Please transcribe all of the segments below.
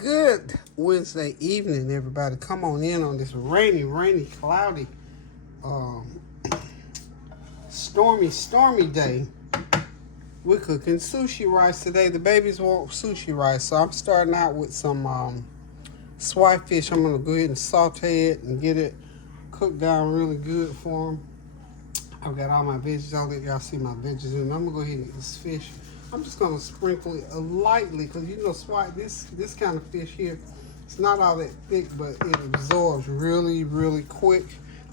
Good Wednesday evening, everybody. Come on in on this rainy, cloudy, um, stormy day. We're cooking sushi rice today. The babies want sushi rice, so I'm starting out with some swai fish. I'm gonna go ahead and saute it and get it cooked down really good for them. I've got all my veggies. I'll let y'all see my veggies, and I'm gonna go ahead and get this fish. I'm just gonna sprinkle it lightly, because you know swai, this kind of fish here, it's not all that thick, but it absorbs really quick.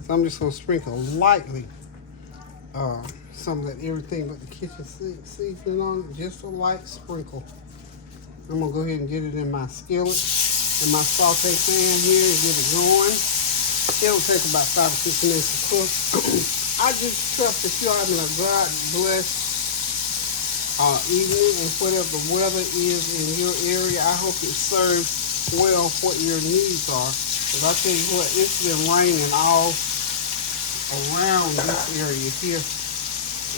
So I'm just gonna sprinkle lightly some of that everything but the kitchen seasoning on it, just a light sprinkle. I'm gonna go ahead and get it in my skillet, in my saute pan here, and get it going. It'll take about 5 or 6 minutes to cook. I just trust that you're having a God blessed evening, and whatever the weather is in your area, I hope it serves well what your needs are. Because I tell you what, it's been raining all around this area here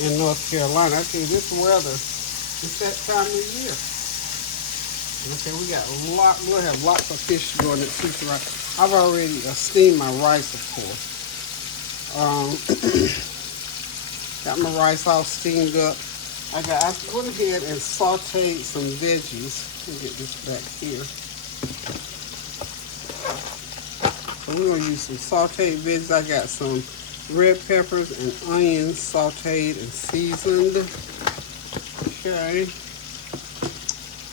in North Carolina. I tell you, this weather, it's that time of year. Okay, we got we'll have lots of fish going at sushi rice. I've already steamed my rice, of course. Got my rice all steamed up. I went ahead and sauteed some veggies. Let me get this back here. So we're gonna use some sauteed veggies. I got some red peppers and onions sauteed and seasoned. Okay.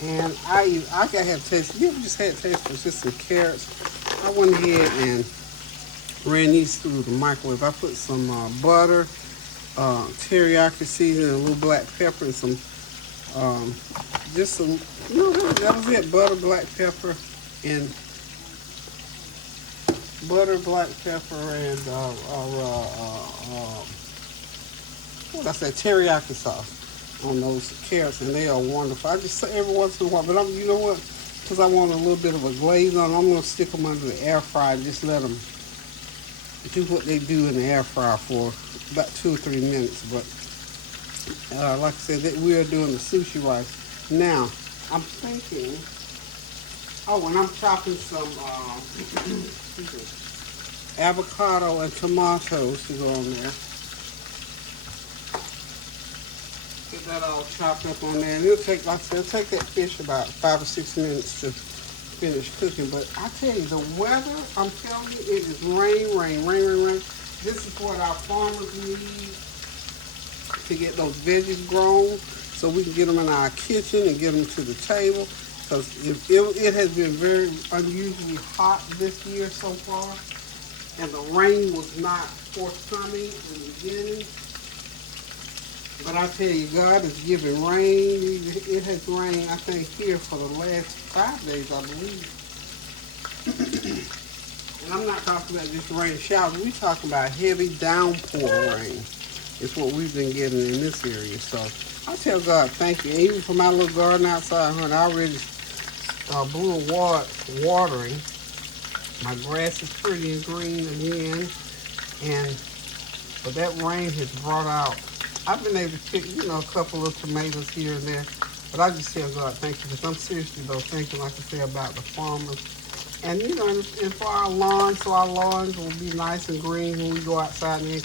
And I gotta have taste. You ever just had taste for just some carrots? I went ahead and ran these through the microwave. I put some butter, teriyaki seasoning, a little black pepper, and some, just some, that was it, butter, black pepper, and what I say, teriyaki sauce on those carrots, and they are wonderful. I just say every once in a while, but you know what? Because I want a little bit of a glaze on them, I'm going to stick them under the air fryer and just let them do what they do in the air fryer for about 2 or 3 minutes. But like I said, that we are doing the sushi rice. Now, I'm thinking, and I'm chopping some avocado and tomatoes to go on there. Get that all chopped up on there. And it'll take, like I said, it'll take that fish about 5 or 6 minutes to finish cooking. But I tell you, the weather, I'm telling you, it is rain. This is what our farmers need to get those veggies grown, so we can get them in our kitchen and get them to the table. Because it has been very unusually hot this year so far, and the rain was not forthcoming in the beginning. But I tell you, God is giving rain. It has rained, I think, here for the last 5 days, I believe. And I'm not talking about just rain showers. We're talking about heavy downpour rain. It's what we've been getting in this area. So I tell God, thank you. And even for my little garden outside, honey, I already blew watering. My grass is pretty and green again. But that rain has brought out, I've been able to pick, a couple of tomatoes here and there. But I just tell God, thank you, because I'm seriously, though, thinking, like I say, about the farmers. And, and for our lawns, so our lawns will be nice and green when we go outside and,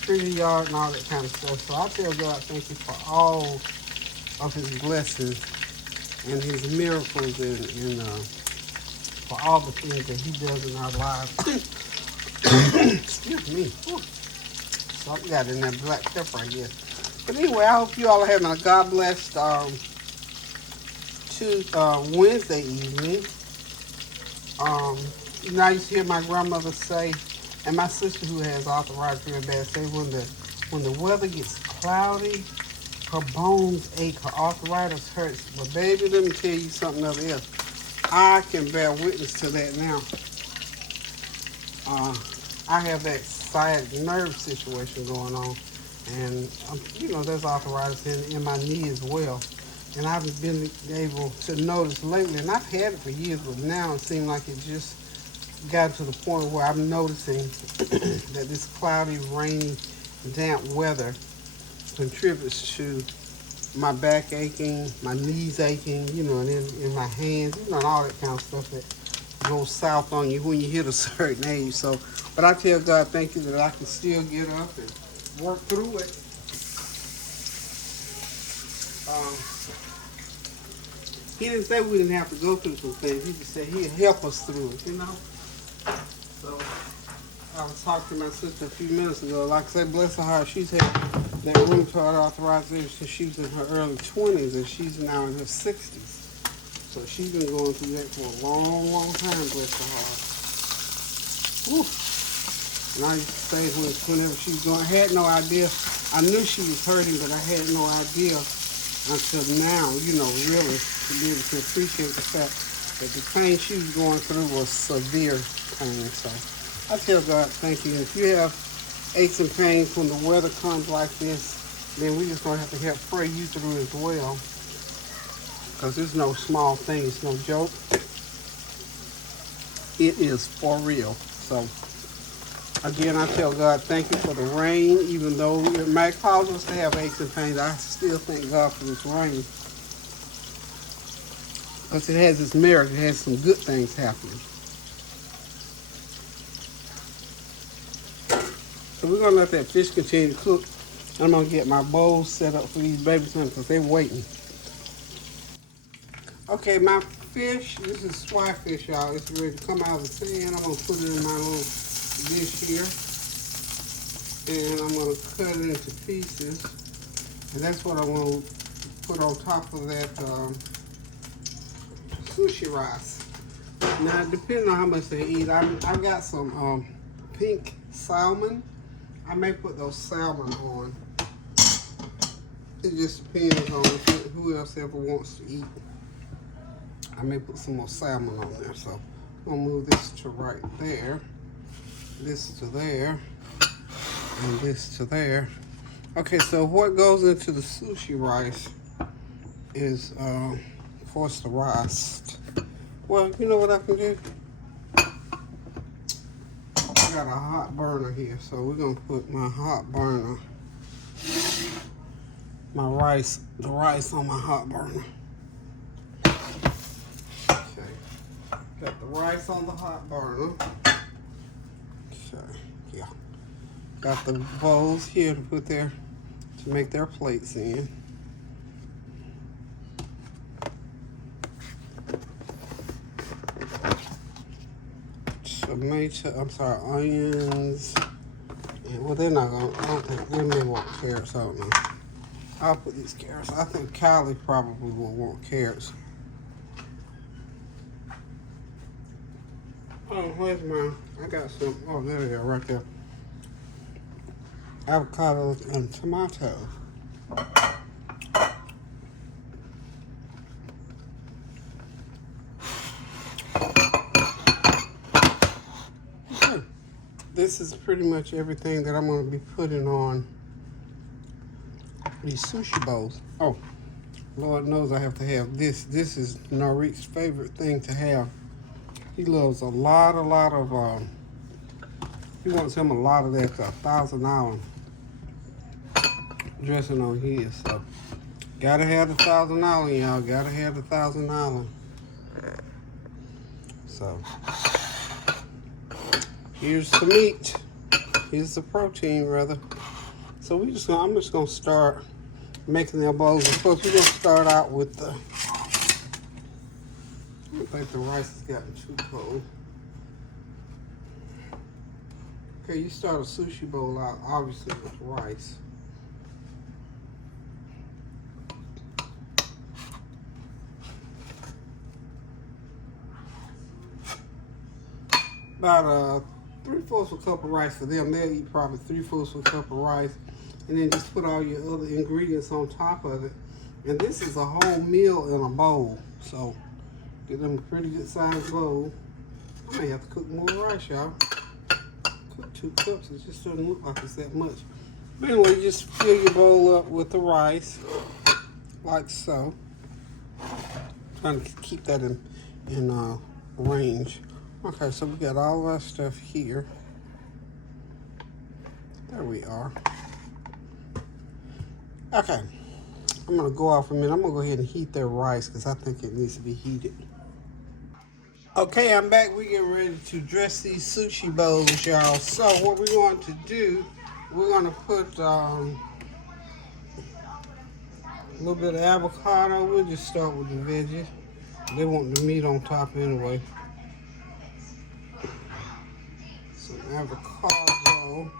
tree the yard and all that kind of stuff. So I tell God, thank you for all of his blessings and his miracles and for all the things that he does in our lives. Excuse me. Something got in that black pepper, I guess. But anyway, I hope you all are having a God-blessed Wednesday evening. I used to hear my grandmother say, and my sister who has arthritis very bad, say when the weather gets cloudy, her bones ache, her arthritis hurts. But baby, let me tell you something else. I can bear witness to that now. I have that sciatic nerve situation going on, and there's arthritis in my knee as well. And I've been able to notice lately, and I've had it for years, but now it seems like it just got to the point where I'm noticing that this cloudy, rainy, damp weather contributes to my back aching, my knees aching, you know, and in my hands, you know, and all that kind of stuff that goes south on you when you hit a certain age. So, but I tell God, thank you that I can still get up and work through it. Um, he didn't say we didn't have to go through some things. He just said he'd help us through it, you know. So I was talking to my sister a few minutes ago. Like I said, bless her heart, she's had that rheumatoid arthritis since she was in her early 20s, and she's now in her 60s. So she's been going through that for a long, long time, bless her heart. Whew. And I used to say whenever she was going, I had no idea. I knew she was hurting, but I had no idea until now, you know, really, to be able to appreciate the fact that the pain she was going through was severe pain. So I tell God, thank you. If you have aches and pains when the weather comes like this, then we just going to have to help pray you through as well. Because there's no small thing. It's no joke. It is for real. So, again, I tell God, thank you for the rain. Even though it might cause us to have aches and pains, I still thank God for this rain. Because it has its merit. It has some good things happening. So we're going to let that fish continue to cook. I'm going to get my bowls set up for these babies because they're waiting. Okay, my fish, this is Swai fish, y'all. It's ready to come out of the pan. I'm going to put it in my little dish here. And I'm going to cut it into pieces. And that's what I want to put on top of that sushi rice. Now, depending on how much they eat, I've got some pink salmon. I may put those salmon on. It just depends on who else ever wants to eat. I may put some more salmon on there. So I'm going to move this to right there. This to there. And this to there. Okay, so what goes into the sushi rice is, of course, the rice. Well, you know what I can do? I got a hot burner here, so we're gonna put my hot burner, the rice on my hot burner. Okay, got the rice on the hot burner. Okay, yeah. Got the bowls here to make their plates in. Onions. And, well, they're not gonna, I don't think, they may want carrots, I don't know. I'll put these carrots. I think Kylie probably will want carrots. Oh, where's I got some, oh, there they are, right there. Avocados and tomatoes. Okay. This is pretty much everything that I'm going to be putting on these sushi bowls. Oh, Lord knows I have to have this. This is Narik's favorite thing to have. He loves a lot of, he wants him a lot of that $1,000 dressing on his. So, gotta have the $1,000, y'all. Gotta have the $1,000. So, here's the meat. Here's the protein, rather. So I'm just gonna start making their bowls. Of course, we're gonna start out with the. I don't think the rice has gotten too cold. Okay, you start a sushi bowl out, obviously, with rice. About 3/4 cup of rice for them. They'll eat probably 3/4 cup of rice. And then just put all your other ingredients on top of it. And this is a whole meal in a bowl. So, get them a pretty good sized bowl. I may have to cook more rice, y'all. Cook 2 cups, it just doesn't look like it's that much. But anyway, just fill your bowl up with the rice, like so. Trying to keep that in range. Okay, so we got all of our stuff here. There we are. Okay, I'm gonna go off a minute. I'm gonna go ahead and heat their rice because I think it needs to be heated. Okay, I'm back. We get ready to dress these sushi bowls, y'all. So what we're going to do, we're gonna put a little bit of avocado. We'll just start with the veggies. They want the meat on top anyway. Some avocado.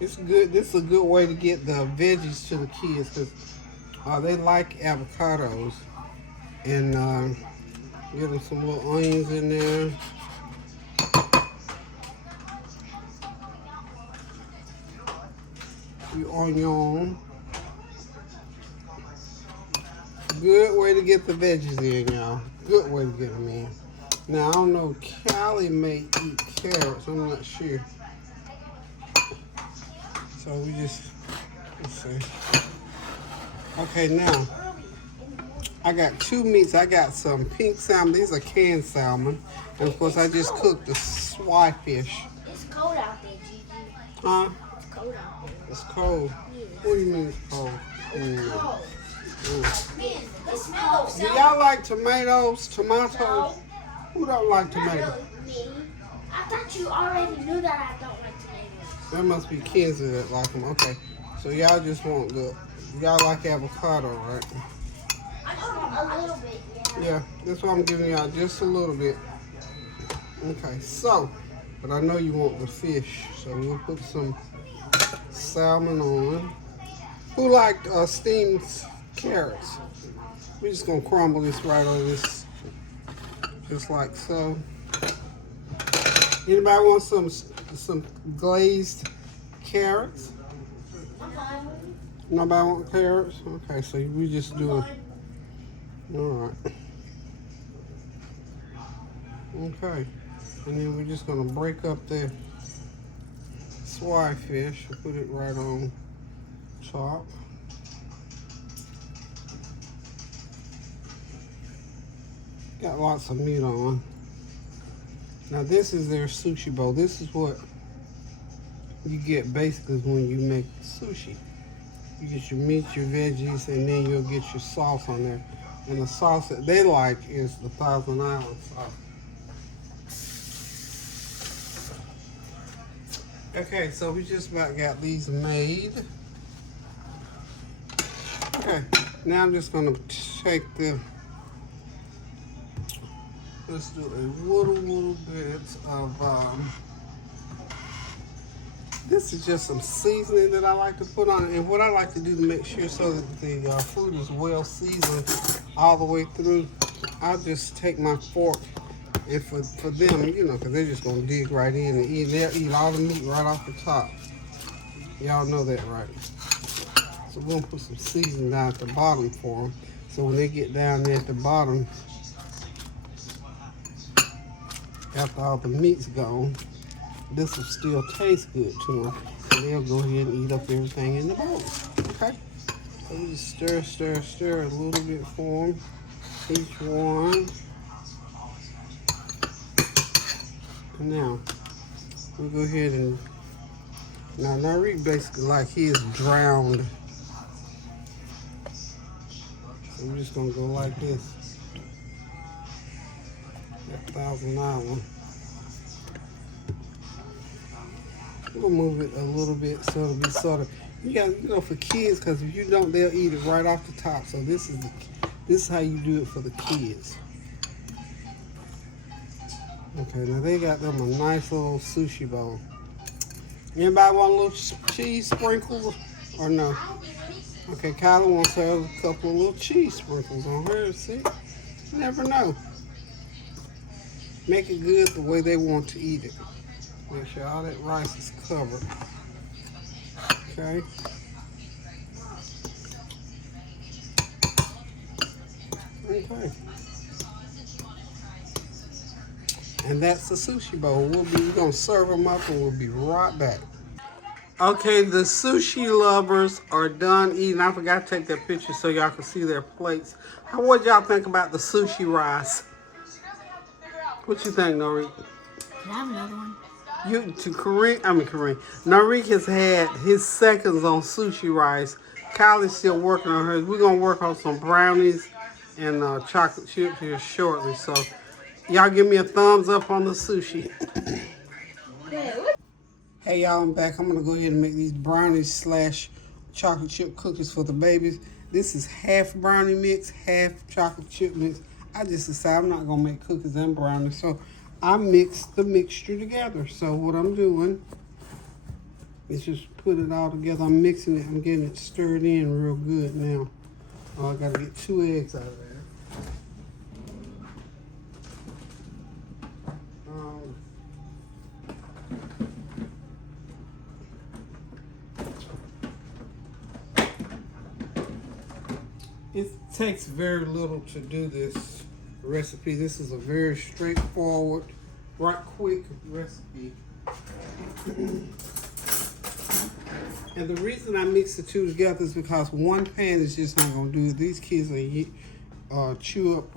It's good. This is a good way to get the veggies to the kids because they like avocados. And get them some little onions in there. The onion. Good way to get the veggies in, y'all. Good way to get them in. Now, I don't know, Callie may eat carrots. I'm not sure. So we just, let's see. Okay, now, I got two meats. I got some pink salmon. These are canned salmon. And, of course, I just cooked the Swai fish. It's cold out there, Gigi. Huh? It's cold out there. It's cold. Yeah. What do you mean it's cold? It's cold. Man, it smells. Do y'all like tomatoes? Tomatoes? No. Who don't like Not tomatoes? really me. I thought you already knew that I don't like tomatoes. There must be kids that like them. Okay. So y'all just want y'all like avocado, right? I just want a little bit, yeah. Yeah, that's what I'm giving y'all, just a little bit. Okay, so, but I know you want the fish, so we'll put some salmon on. Who liked steamed carrots? We're just gonna crumble this right over this, just like so. Anybody want some glazed carrots? I'm fine with it. Nobody want carrots? Okay, so we just do it. All right. Okay, and then we're just gonna break up the Swai fish and put it right on top. Got lots of meat on. Now this is their sushi bowl. This is what you get basically when you make sushi. You get your meat, your veggies, and then you'll get your sauce on there. And the sauce that they like is the Thousand Island sauce. Okay, so we just about got these made. Okay, now I'm just gonna take let's do a little bit of, this is just some seasoning that I like to put on it. And what I like to do to make sure so that the food is well seasoned all the way through, I'll just take my fork and for them, you know, because they're just going to dig right in and eat. They'll eat all the meat right off the top. Y'all know that, right? So we're going to put some seasoning down at the bottom for them. So when they get down there at the bottom, after all the meat's gone, this will still taste good to them. And they'll go ahead and eat up everything in the bowl. Okay? So we just stir a little bit for them. Each one. And now, we'll go ahead and, now Nari basically like his drowned. So we're just gonna go like this. That Thousand Island. We'll move it a little bit so it'll be sort of, you know, for kids, because if you don't, they'll eat it right off the top. So this is how you do it for the kids. Okay, now they got them a nice little sushi bowl. Anybody want a little cheese sprinkles or no? Okay, Kyla wants her a couple of little cheese sprinkles on hers. See, you never know. Make it good the way they want to eat it. Make sure all that rice is covered. Okay. Okay. And that's the sushi bowl. We're gonna serve them up and we'll be right back. Okay, the sushi lovers are done eating. I forgot to take that picture so y'all can see their plates. What y'all think about the sushi rice? What you think, Nori? Can I have another one? Kareem. Narik has had his seconds on Sushi Rice. Kylie's still working on hers. We're gonna work on some brownies and chocolate chips here shortly. So y'all give me a thumbs up on the sushi. Hey y'all, I'm back. I'm gonna go ahead and make these brownies slash chocolate chip cookies for the babies. This is half brownie mix, half chocolate chip mix. I just decided I'm not gonna make cookies and brownies, so I mixed the mixture together. So what I'm doing is just put it all together. I'm mixing it. I'm getting it stirred in real good now. Oh, I gotta get 2 eggs out of there. It takes very little to do this recipe. This is a very straightforward, right quick recipe. And the reason I mix the two together is because one pan is just not gonna do it. These kids are chew up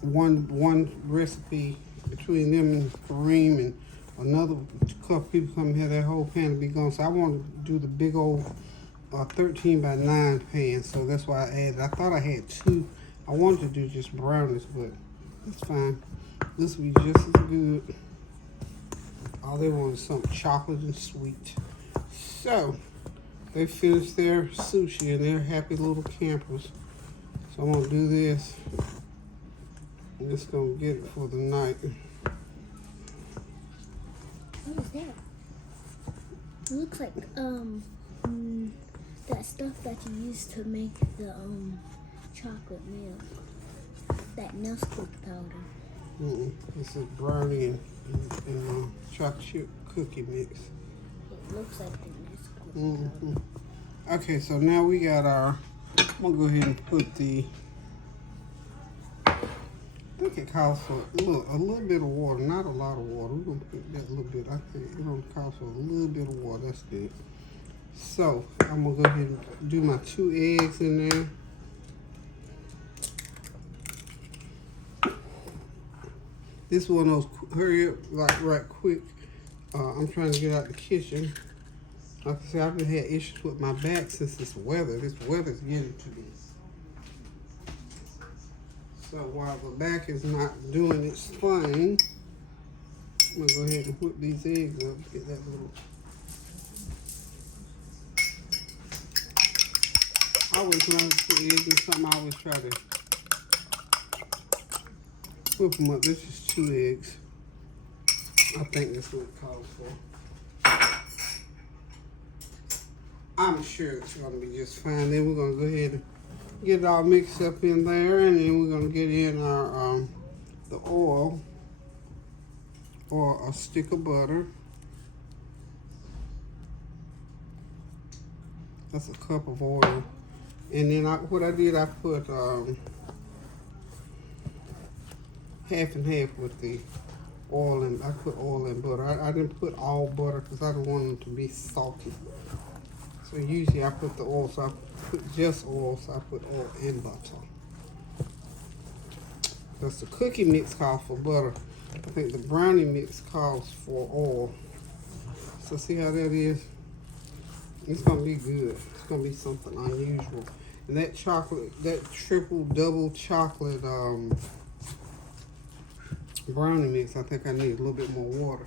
one recipe between them and Kareem, and another couple people come here, that whole pan will be gone. So I want to do the big old 13 by 9 pan, so that's why I added. I thought I had 2. I wanted to do just brownies, but it's fine. This will be just as good. All they want is something chocolate and sweet. So they finished their sushi and they're happy little campers. So I'm gonna do this. I'm just gonna get it for the night. What is that? It looks like that stuff that you use to make the chocolate milk. That Nesquik powder. This is brownie and chocolate chip cookie mix. It looks like the Nesquik powder. Okay, so now we got our. I'm gonna go ahead and put the. I think it calls for a little bit of water, not a lot of water. We're gonna put that little bit. I think it only calls for a little bit of water. That's good. So I'm gonna go ahead and do my 2 eggs in there. This is one of those hurry up, like right quick. I'm trying to get out the kitchen. Like I said, I've been had issues with my back since this weather. This weather's getting to me. So while the back is not doing its thing, I'm gonna go ahead and whip these eggs up. Get that little. I always learn to put eggs in something. I always try to whip them up. This is 2 eggs. I think that's what it calls for. I'm sure it's gonna be just fine. Then we're gonna go ahead and get it all mixed up in there, and then we're gonna get in our the oil or a stick of butter. That's a cup of oil. And then what I did, I put half and half with the oil, and I put oil and butter. I didn't put all butter because I don't want them to be salty. So usually I put the oil, so I put just oil, so I put oil and butter. Because the cookie mix calls for butter. I think the brownie mix calls for oil. So see how that is? It's gonna be good. It's gonna be something unusual. And that chocolate, that triple double chocolate brownie mix, I think I need a little bit more water.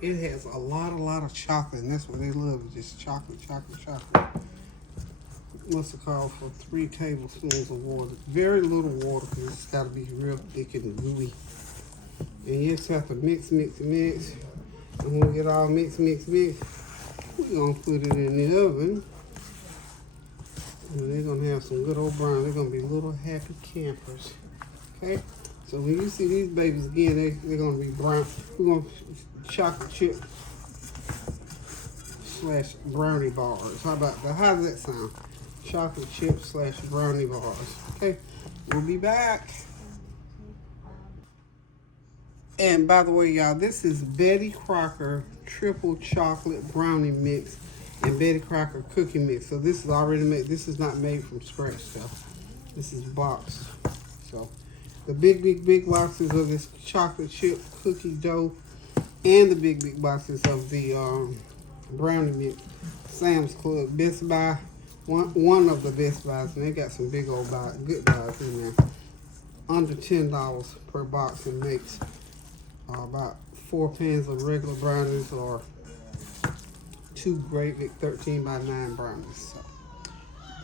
It has a lot of chocolate, and that's what they love, is just chocolate. Must have called for 3 tablespoons of water. Very little water, because it's got to be real thick and gooey. And you just have to mix. And when we get all mixed, we're going to put it in the oven. And they're going to have some good old brown. They're going to be little happy campers. Okay? So when you see these babies again, they're going to be brown. We're going to chocolate chip slash brownie bars. How about that? How does that sound? Chocolate chip slash brownie bars. Okay? We'll be back. And by the way, y'all, this is Betty Crocker triple chocolate brownie mix and Betty Crocker cookie mix. So this is already made. This is not made from scratch stuff. This is boxed. So the big boxes of this chocolate chip cookie dough and the big boxes of the brownie mix. Sam's Club, Best Buy, one of the Best Buys, and they got some big old good buys in there. Under $10 per box, and makes about 4 pans of regular brownies or 2 great big 13 by 9 brownies. So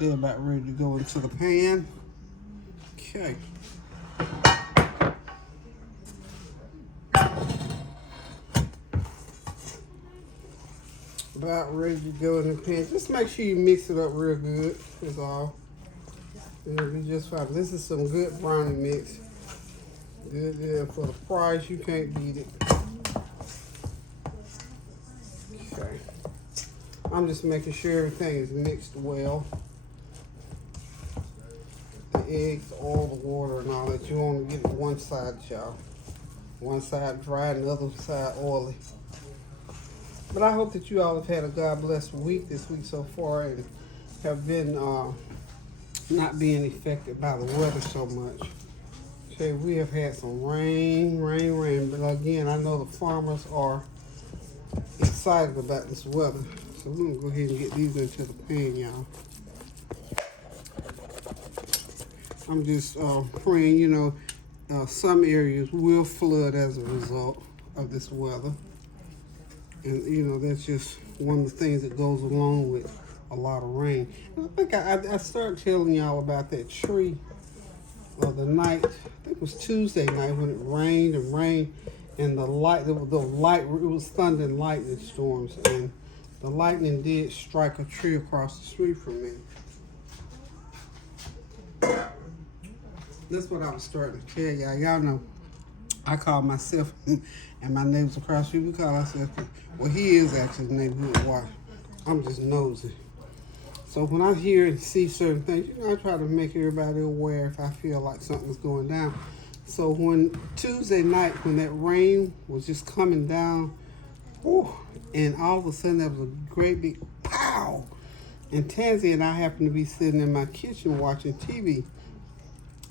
they're about ready to go into the pan. Okay. About ready to go in the pan. Just make sure you mix it up real good, is all. It'll be just fine. This is some good brownie mix. Good deal. For the price, you can't beat it. Okay. I'm just making sure everything is mixed well. The eggs, all the water and all that. You want to get it one side, y'all. One side dry and the other side oily. But I hope that you all have had a God bless week this week so far and have been not being affected by the weather so much. Okay, we have had some rain. But again, I know the farmers are excited about this weather. So we're going to go ahead and get these into the pan, y'all. I'm just praying, you know, some areas will flood as a result of this weather. And, you know, that's just one of the things that goes along with a lot of rain. And I think I started telling y'all about that tree the night, I think it was Tuesday night when it rained, and it was thunder and lightning storms, and the lightning did strike a tree across the street from me. That's what I was starting to tell y'all. Y'all know I call myself and my neighbors across the street, we call ourselves, well, he is actually the neighborhood watch. I'm just nosy. So when I hear and see certain things, you know, I try to make everybody aware if I feel like something's going down. So when Tuesday night, when that rain was just coming down, and all of a sudden there was a great big pow. And Tansy and I happened to be sitting in my kitchen watching TV,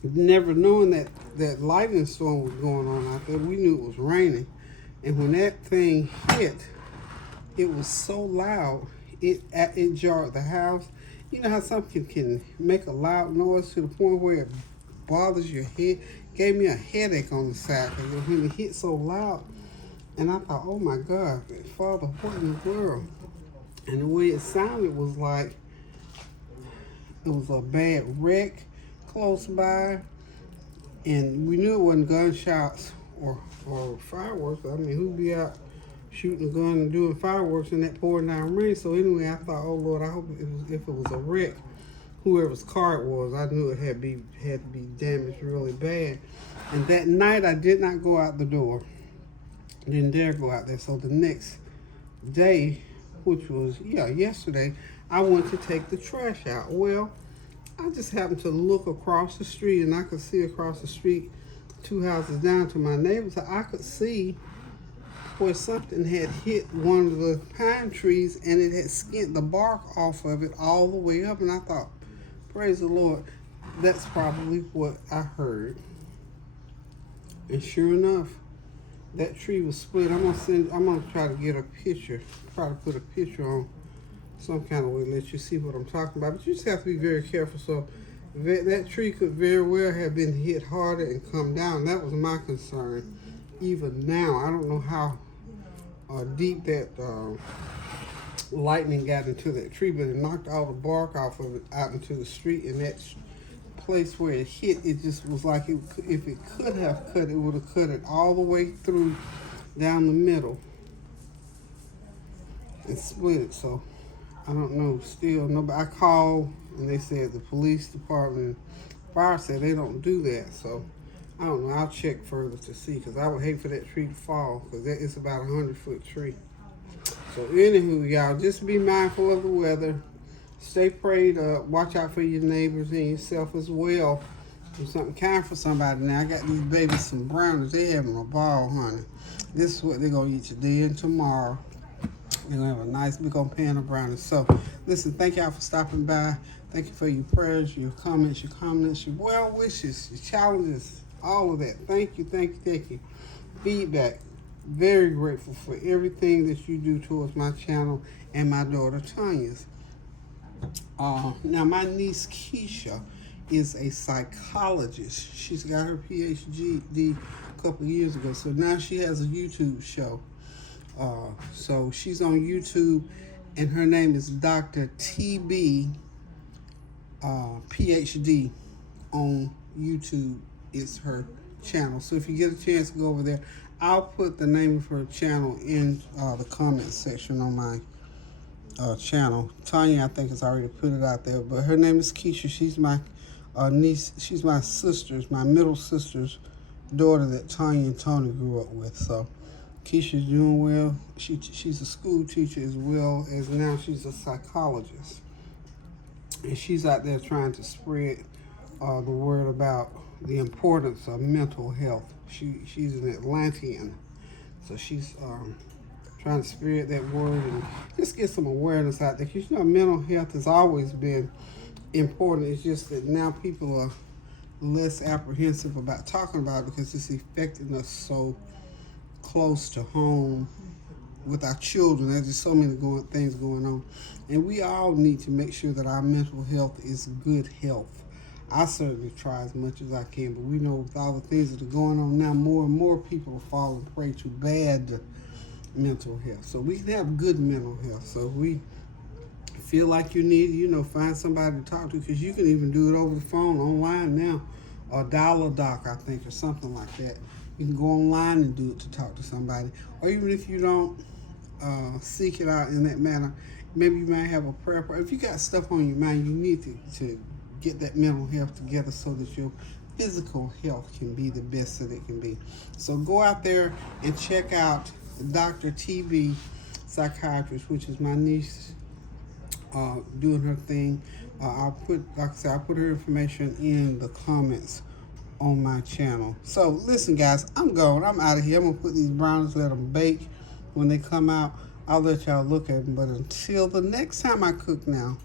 never knowing that lightning storm was going on out there. We knew it was raining. And when that thing hit, it was so loud, it jarred the house. You know how something can make a loud noise to the point where it bothers your head? Gave me a headache on the side because when it hit so loud, and I thought, oh my God, Father, what in the world? And the way it sounded was like it was a bad wreck close by, and we knew it wasn't gunshots or fireworks. I mean, who'd be out shooting a gun and doing fireworks in that pouring down rain? So anyway, I thought, oh Lord, I hope if it was a wreck, whoever's car it was, I knew it had to be damaged really bad. And that night, I did not go out the door. Didn't dare go out there. So the next day, which was yesterday, I went to take the trash out. Well, I just happened to look across the street, and I could see across the street 2 houses down to my neighbors. So I could see where something had hit one of the pine trees, and it had skinned the bark off of it all the way up. And I thought, praise the Lord, that's probably what I heard. And sure enough, that tree was split. I'm gonna try to get a picture, try to put a picture on some kind of way, let you see what I'm talking about. But you just have to be very careful. So that tree could very well have been hit harder and come down. That was my concern. Even now, I don't know how deep that lightning got into that tree, but it knocked all the bark off of it out into the street. And that place where it hit, it just was like if it could have cut, it would have cut it all the way through down the middle and split it. So I don't know, still nobody. I called and they said the police department, fire said they don't do that. So I don't know. I'll check further to see, because I would hate for that tree to fall, because it's about 100-foot tree. So anywho, y'all, just be mindful of the weather. Stay prayed up. Watch out for your neighbors and yourself as well. Do something kind for somebody. Now I got these babies some brownies. They having a ball, honey. This is what they're gonna eat today and tomorrow. They're going to have a nice big old pan of brownies. So, listen, thank y'all for stopping by. Thank you for your prayers, your comments, your well wishes, your challenges, all of that. Thank you, thank you, thank you. Feedback. Very grateful for everything that you do towards my channel and my daughter Tanya's. Now, my niece Keisha is a psychologist. She's got her PhD a couple of years ago. So now she has a YouTube show. So she's on YouTube, and her name is Dr. TB PhD on YouTube. Is her channel. So if you get a chance to go over there, I'll put the name of her channel in the comment section on my channel. Tanya, I think, has already put it out there, but her name is Keisha. She's my niece. She's my sister's, my middle sister's daughter that Tanya and Tony grew up with. So Keisha's doing well. She's a school teacher as well as now she's a psychologist, and she's out there trying to spread the word about the importance of mental health. She's an Atlantean, so she's trying to spread that word and just get some awareness out there. Because mental health has always been important. It's just that now people are less apprehensive about talking about it because it's affecting us so close to home with our children. There's just so many things going on, and we all need to make sure that our mental health is good health. I certainly try as much as I can, but we know with all the things that are going on now, more and more people are falling prey to bad mental health. So we can have good mental health. So if we feel like you need, find somebody to talk to, because you can even do it over the phone, online now, or dial a doc, I think, or something like that. You can go online and do it to talk to somebody. Or even if you don't seek it out in that manner, maybe you might have a prayer. If you got stuff on your mind, you need to get that mental health together so that your physical health can be the best that it can be. So go out there and check out Dr. TB Psychiatrist, which is my niece doing her thing. I'll put her information in the comments on my channel. So listen, guys, I'm going. I'm out of here. I'm gonna put these brownies, let them bake. When they come out, I'll let y'all look at them. But until the next time I cook now,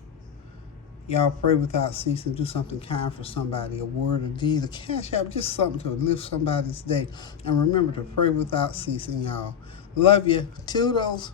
y'all pray without ceasing. Do something kind for somebody, a word, a deed, a cash app, just something to lift somebody's day. And remember to pray without ceasing, y'all. Love you. Toodles.